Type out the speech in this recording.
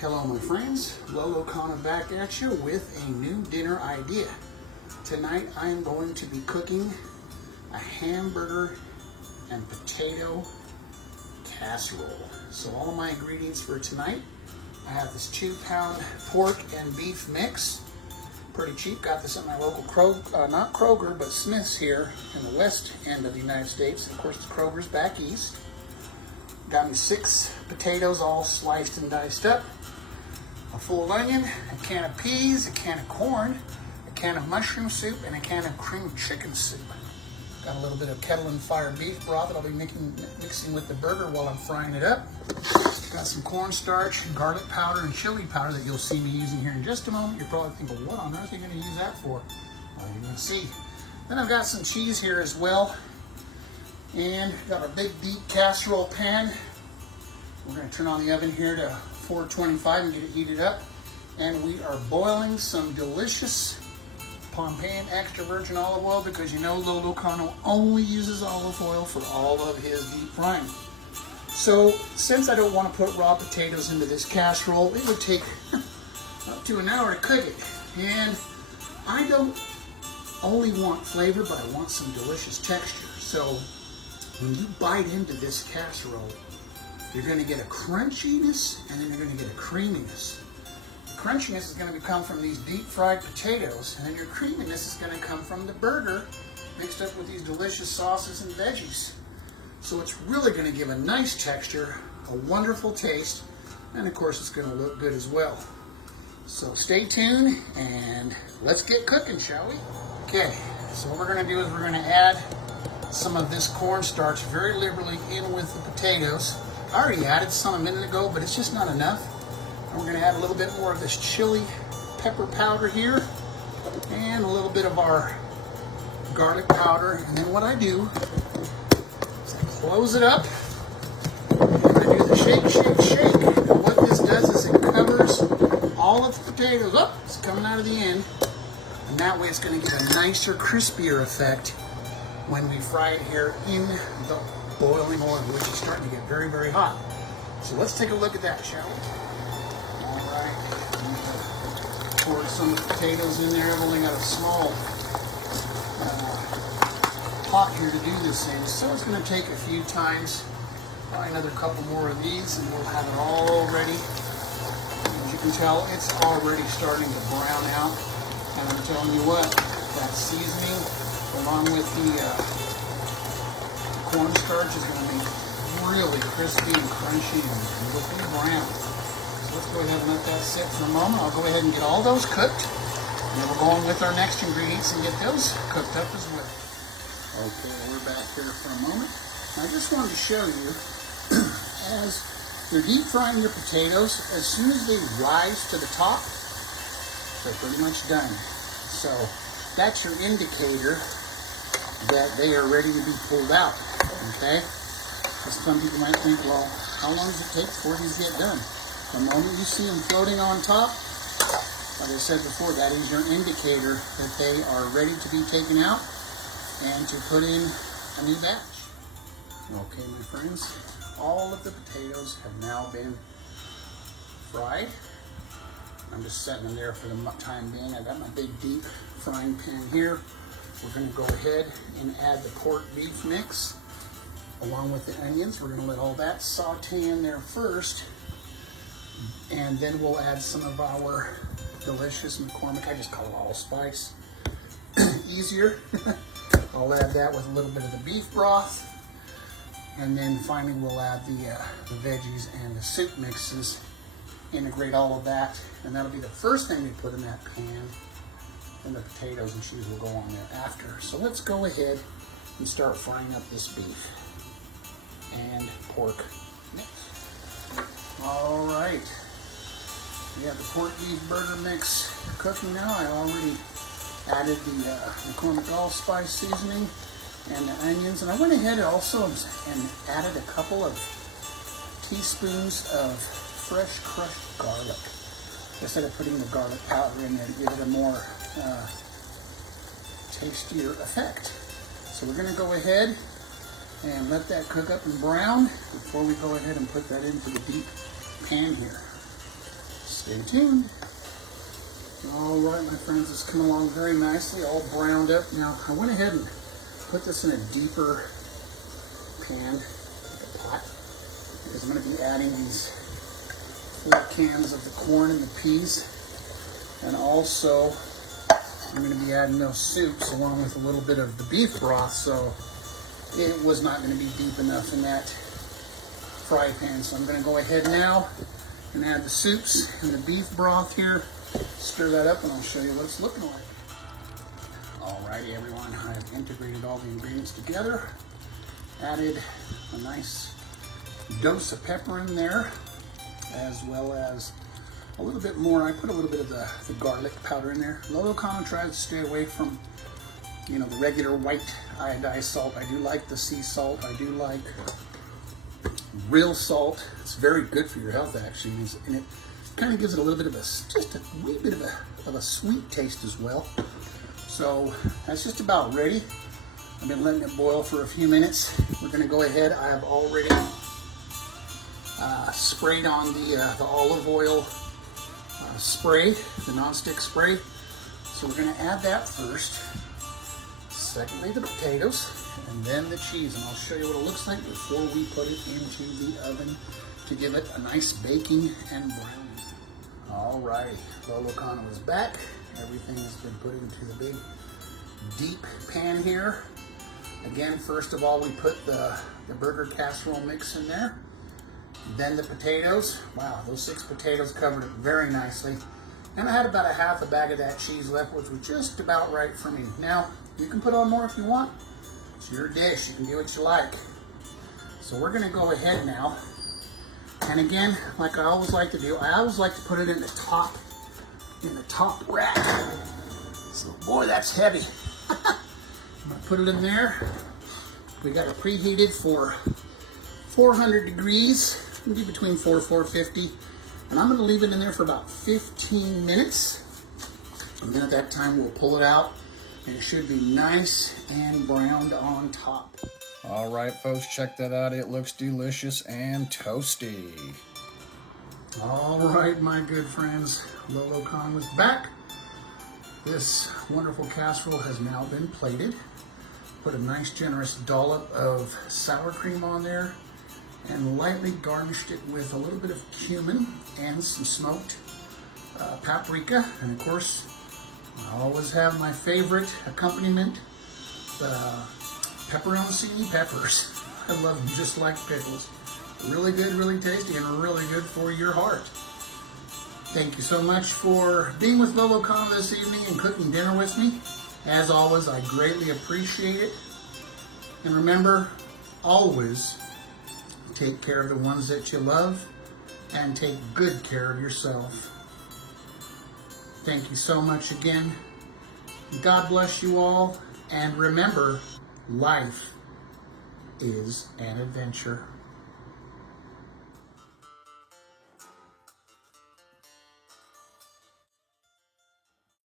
Hello my friends, Lolo Connor back at you with a new dinner idea. Tonight I am going to be cooking a hamburger and potato casserole. So all my ingredients for tonight, I have this 2-pound pork and beef mix. Pretty cheap, got this at my local not Kroger, but Smith's here in the west end of the United States. Of course, the Kroger's back east. Got me 6 potatoes all sliced and diced up, a full onion, a can of peas, a can of corn, a can of mushroom soup, and a can of cream chicken soup. Got a little bit of kettle and fire beef broth that I'll be mixing with the burger while I'm frying it up. Got some cornstarch, garlic powder, and chili powder that you'll see me using here in just a moment. You're probably thinking, what on earth are you going to use that for? Well, you're going to see. Then I've got some cheese here as well. And got a big deep casserole pan. We're going to turn on the oven here to 425 and get it heated up. And we are boiling some delicious Pompeian extra virgin olive oil because you know Lolo Connor only uses olive oil for all of his deep frying. So since I don't want to put raw potatoes into this casserole, it would take up to an hour to cook it. And I don't only want flavor, but I want some delicious texture. So when you bite into this casserole, you're going to get a crunchiness and then you're going to get a creaminess. The crunchiness is going to come from these deep fried potatoes, and then your creaminess is going to come from the burger mixed up with these delicious sauces and veggies. So it's really going to give a nice texture, a wonderful taste, and of course it's going to look good as well. So stay tuned and let's get cooking, shall we? Okay, so what we're going to do is we're going to add some of this cornstarch very liberally in with the potatoes. I already added some a minute ago, but it's just not enough. And we're going to add a little bit more of this chili pepper powder here and a little bit of our garlic powder. And then what I do is I close it up. And I do the shake, shake, shake. And what this does is it covers all of the potatoes. Oh, it's coming out of the end. And that way it's going to get a nicer, crispier effect when we fry it here in the boiling oil, which is starting to get very, very hot. So let's take a look at that, shall we? All right, pour some potatoes in there. I've only got a small pot here to do this in, so it's going to take a few times. Probably another couple more of these, and we'll have it all ready. As you can tell, it's already starting to brown out. And I'm telling you what, that seasoning, along with the cornstarch, is going to make really crispy and crunchy and looking brown. So let's go ahead and let that sit for a moment. I'll go ahead and get all those cooked. And then we'll go on with our next ingredients and get those cooked up as well. Okay, we're back here for a moment. I just wanted to show you, as you're deep frying your potatoes, as soon as they rise to the top, they're pretty much done. So that's your indicator that they are ready to be pulled out, okay? Some people might think, well, how long does it take before these get done? The moment you see them floating on top, like I said before, that is your indicator that they are ready to be taken out and to put in a new batch. Okay, my friends, all of the potatoes have now been fried. I'm just setting them there for the time being. I got my big deep frying pan here. We're going to go ahead and add the pork beef mix along with the onions. We're going to let all that saute in there first, and then we'll add some of our delicious McCormick, I just call it allspice, easier. I'll add that with a little bit of the beef broth, and then finally we'll add the veggies and the soup mixes, integrate all of that, and that'll be the first thing we put in that pan, and the potatoes and cheese will go on there after. So let's go ahead and start frying up this beef and pork mix. All right, we have the pork beef burger mix cooking now. I already added the McCormick allspice seasoning and the onions, and I went ahead also and added a couple of teaspoons of fresh crushed garlic instead of putting the garlic powder in there to give it a more tastier effect. So we're going to go ahead and let that cook up and brown before we go ahead and put that into the deep pan here. Stay tuned. All right, my friends, it's come along very nicely, all browned up. Now, I went ahead and put this in a deeper pan, like a pot, because I'm going to be adding these 4 cans of the corn and the peas. And also, I'm going to be adding those soups along with a little bit of the beef broth, so it was not going to be deep enough in that fry pan. So I'm going to go ahead now and add the soups and the beef broth here. Stir that up and I'll show you what it's looking like. Alrighty everyone, I've integrated all the ingredients together. Added a nice dose of pepper in there, as well as a little bit more. I put a little bit of the garlic powder in there. Lolo Kano tries to stay away from, the regular white iodized salt. I do like the sea salt. I do like real salt. It's very good for your health actually, and it kind of gives it a little bit of just a wee bit of a sweet taste as well. So that's just about ready. I've been letting it boil for a few minutes. We're going to go ahead. I have already sprayed on the olive oil spray, the non-stick spray. So we're going to add that first. Secondly, the potatoes, and then the cheese. And I'll show you what it looks like before we put it into the oven to give it a nice baking and browning. Alrighty, Lolo Kano is back. Everything has been put into the big, deep pan here. Again, first of all, we put the burger casserole mix in there. Then the potatoes. Wow, those 6 potatoes covered it very nicely. And I had about a half a bag of that cheese left, which was just about right for me. Now, you can put on more if you want. It's your dish. You can do what you like. So we're going to go ahead now. And again, like I always like to do, I always like to put it in the top rack. So boy, that's heavy. I'm gonna put it in there. We got it preheated for 400 degrees, maybe between 450. And I'm gonna leave it in there for about 15 minutes. And then at that time, we'll pull it out and it should be nice and browned on top. All right, folks, check that out. It looks delicious and toasty. All right, my good friends, Lolo Kano is back. This wonderful casserole has now been plated. Put a nice generous dollop of sour cream on there and lightly garnished it with a little bit of cumin and some smoked paprika. And of course, I always have my favorite accompaniment, pepperoncini peppers. I love them just like pickles. Really good, really tasty, and really good for your heart. Thank you so much for being with Lolo Kano this evening and cooking dinner with me. As always, I greatly appreciate it. And remember, always take care of the ones that you love and take good care of yourself. Thank you so much again. God bless you all. And remember, life is an adventure.